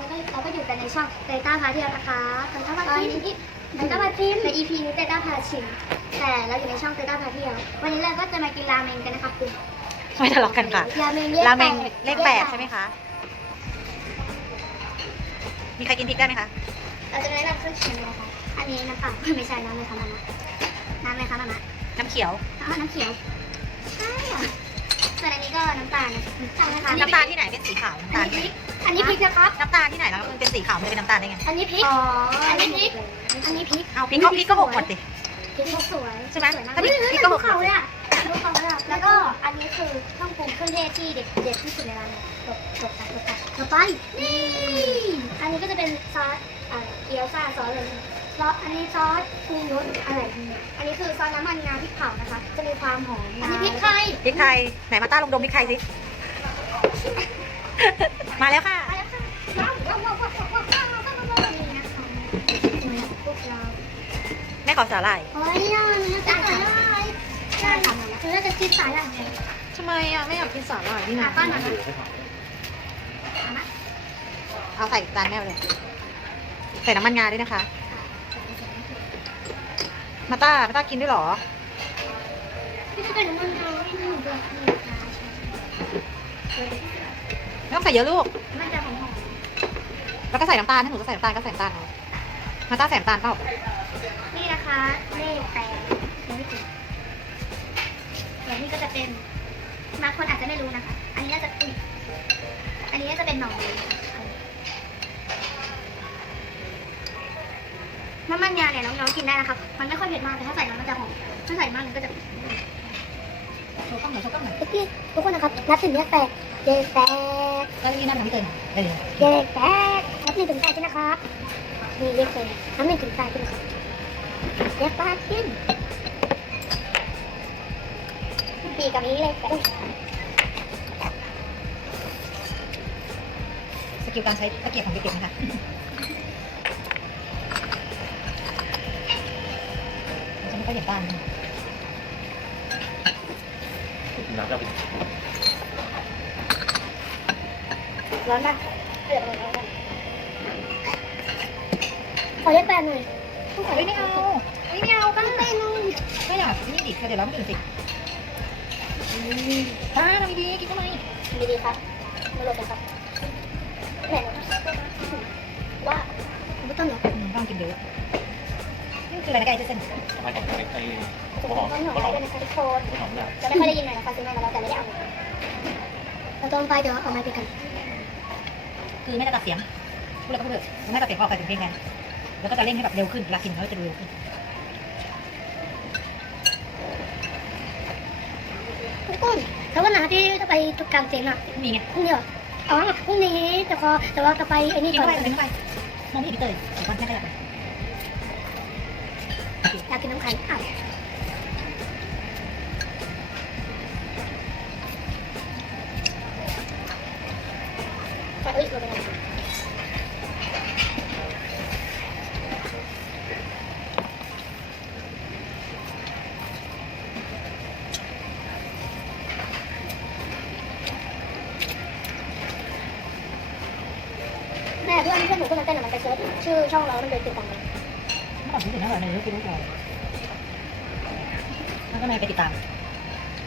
นี้ก็เราก็อยู่กันในช่องเตต้าพาเที่ยวนะคะเตต้าพาชิมเตต้าพาชิมใน EP นี้เตต้าพาชิมแต่เราอยู่ในช่องเตต้าพาเที่ยว วันนี้เราก็จะมากินราเมงกันนะคะคุณไม่ทะเลาะกันค่ะ ราเมงราเมงเลขแปดใช่ไหมคะ มีใครกินพริกได้ไหมคะ เราจะแนะนำเครื่องเคียงเลยนะคะ อันนี้น้ำเปล่าไม่ใช่น้ำเลยค่ะมามาน้ำเลยค่ะมามาน้ำเขียวอ๋อน้ำเขียวใช่อะ ส่วนอันนี้ก็น้ำตาลนะใช่ไหมคะน้ำตาลที่ไหนเป็นสีขาวน้ำอัตานลนี้พริกอันนี้พริกนะครับ น้ำตาลที่ไหนแล้วมันเป็นสีขาวมันจะเป็นน้ำตาลได้ไง อันนี้พริกอ๋ออันนี้พริก อันนี้พริก เอาพริกก็พริกก็หกหมดดิพริกเขาสวยใช่ไหมสวยมากถ้าพริกเฮ้ยพริกก็หกภูเขาเลยอะภูเขาเลยอะแล้วก็อันนี้คือเครื่องปรุงเครื่องเทศที่เด็ดเด็ดที่สุดในร้านเลยจบจบกันจบกันต่อไปนี่ อันนี้ก็จะเป็นซอสอ่าเกี๊ยวซ่าซอสเลย ซอสอันนี้ซอสปรุงรสอะไรเนี่ยอันนี้คือซอสน้ำมันงาพริกเผานะคะ จะมีความหอมอันนี้พริกไทยพริกไทยไหนมาต้าลองดมพริกไทยสิ มาแล้วค่ะไปแล้วค่ะว้าวว้าวว้าวว้าวว้าวว้าวว้าวว้าวนี่นะคะนี่พวกเราแม่ขอสาหร่ายเฮ้ยน่าจะสายอะไรใช่ค่ะคือน่าจะกินสายอะไรเนี่ยทำไมอะไม่อยากกินสาหร่ายนี่อะนะป้อนหน่อยนะเอาใส่จานแม่เลย ใส่น้ำมันงาด้วยนะคะ มาต้ามาต้ากินด้วยเหรอนี่จะเป็นมันงาที่หนูเลือกนี่นะคะไม่ต้องใส่เยอะลูก มันจะหอมแล้วก็ใส่น้ำตาลถ้าหนูจะใส่น้ำตาลก็ใส่น้ำตาลเอามาต้าใส่น้ำตาลเปล่าๆนี่นะคะเลขแปดยังไม่ถึงเดี๋ยวนี่ก็จะเป็นบางคนอาจจะไม่รู้นะคะ อันนี้น่าจะอุ้ยอันนี้น่าจะเป็นหน่อไม้ นะคะน้ำมันงาเนี่ยน้องๆกินได้นะคะมันไม่ค่อยเผ็ดมากแต่ถ้าใส่น้ำมันจะหอมถ้าใส่มากมันก็จะโชว์กล้องหน่อยโชว์กล้องหน่อยพี่ทุกคนนะครับนับถึงเลขแปดเลขแปดแล้วนี่น่าจะไม่เกินได้เลยเลขแปดนับหนึ่งถึงแปดใช่ไหมครับนี่เลขแปดนับหนึ่งถึงแปดใช่ไหมครับเลขแปดขึ้นปีกับนี้เลขแปดสกิลการใช้ตะเกียบของเด็กๆนะคะ ฉันไม่ค่อยเห็นบ้านน้ำจะไปร้อนมากเดือดร้อนมากขอเลขแปดหน่อยต้องขอเลเฮ้ยขไม่เอาเฮ้ยไม่เอาป้าไม่อยากนี่ดิเดี๋ยวเราไม่ดื่มสิป้าทำดีๆกินทำไมดีดีครับไม่ลดเลยครับแหม่ว่าไม่ต้องหรอกอืมต้องกินเยอะนี่ คืออะไรนะไก่เส้นทำไมของไอ้จะหัวหอมหัวหออมยนคะทุกคนหัวหอมน่ะจะไม่ค่อยได้ยินหน่อยนะคะซื้อมาแล้วแต่ไม่ได้เอาเราต้องไปเดี๋ยวเอาไม้ไปกัน คือไม่จะตัดเสียงพูดแล้วก็พูดเถอะไม่ตัดเสียงออกไปถึงเพลงแทนแล้วก็จะเร่งให้แบบเร็วขึ้นเวลากินเขาจะเร็วขึ้นทุกคนแล้ววันไหนที่จะไปตุกกางเต็นท์อะมีไงพรุ่งนี้เหรออ๋อพรุ่งนี้แต่พอแต่ว่าจะไปไอ้นี่ก่อนไปไปมองไม่เห็นพี่เตยเดี๋ยวก่อนแค่ขยับไป อยากกินน้ำแข็งอะแต่อ้ยเราไปไหนแม่เพื่อนเพื่อนหนูเพื่อนมันเต้นอะมันไปเซิร์ชชื่อช่องเรามันเลยติดตามไม่ต้องพูดถึงนะว่าในรู้ไปรู้ก่อนแล้วก็นายไปติดตาม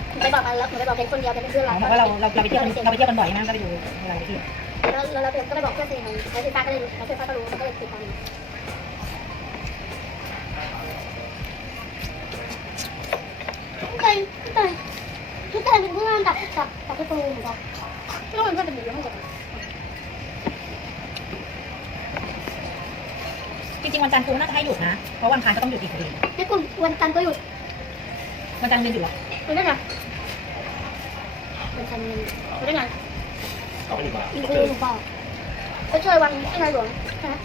หนูไปบอกมันแล้วหนูไปบอกเป็นคนเดียวเป็นเพื่อนเราเพราะว่าเราเราเราไปเที่ยวกันเราไปเที่ยวกันบ่อยนะก็ไปดูเวลาไปเที่ยวแล้วแล้วเราก็ไปบอกเพื่อนสนิทของแล้วพี่ฟ้าก็เลยรู้แล้วพี่ฟ้าก็รู้มันก็เลยติดตามทุกคนทุกคนทุกคนเป็นเพื่อนกับกับกับพี่ปูเหมือนกันไม่ต้องเป็นเพื่อนเป็นหนูแล้วมันจ จริงๆวันจันทร์ครูน่าจะให้หยุดนะ เพราะวันอังคารก็ต้องหยุดอีกพอดีพี่ปูวันจันทร์ก็หยุดวันจันทร์เรียนหยุดเหรอรู้ได้ไงวันจันทร์รู้ได้ไงเขาไม่ถึงมาอีกคือหนูบอกก็ช่วยวันที่นายหลวงใช่ไหม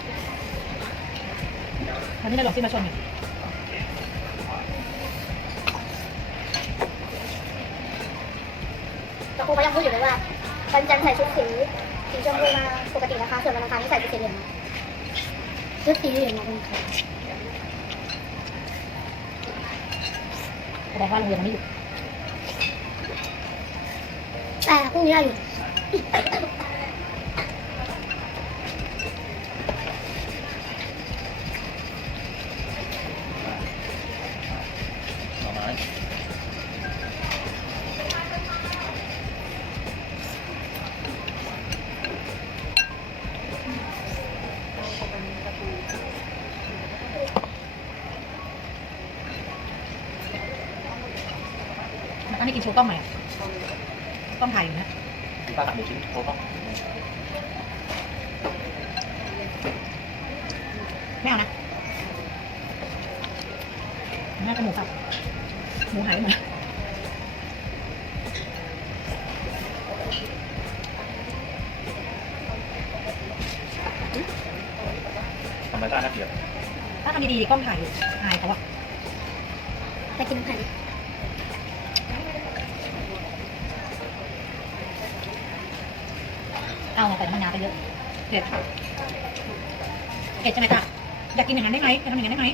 วันนี้นายหลวงซิมาชนอยู่แต่ครูเขายังพูดอยู่เลยว่าวันจันทร์ใส่ชุดสีสีชมพูมาปกตินะคะส่วนวันอังคารที่ใส่ชุดสีเหลือง ก็ตีอย่างนั้นค่แต่บ้าเรายังไม่หยุดแต่พรุ่งนี้เหยุด กินโชว์กล้องหน่อยอะกล้องถ่ายอยู่นะพิซซ่าตัดหมูชิ้นโค้งไม่เอานะน่าจะหมูสับหมูหายไปหมดแล้วทำไมต้าน่าเกลียดถ้าทำดีๆกล้องถ่ายอยู่อายเขาอะแต่กินน้ำไข่ดิ เอาใส่น้วมันงาไปเยอะเผ็ดเผ็ดใช่ไหมจ๊ะอยากกินอย่างนั้นได้ไหมอยากทำอย่างนั้นได้ไหม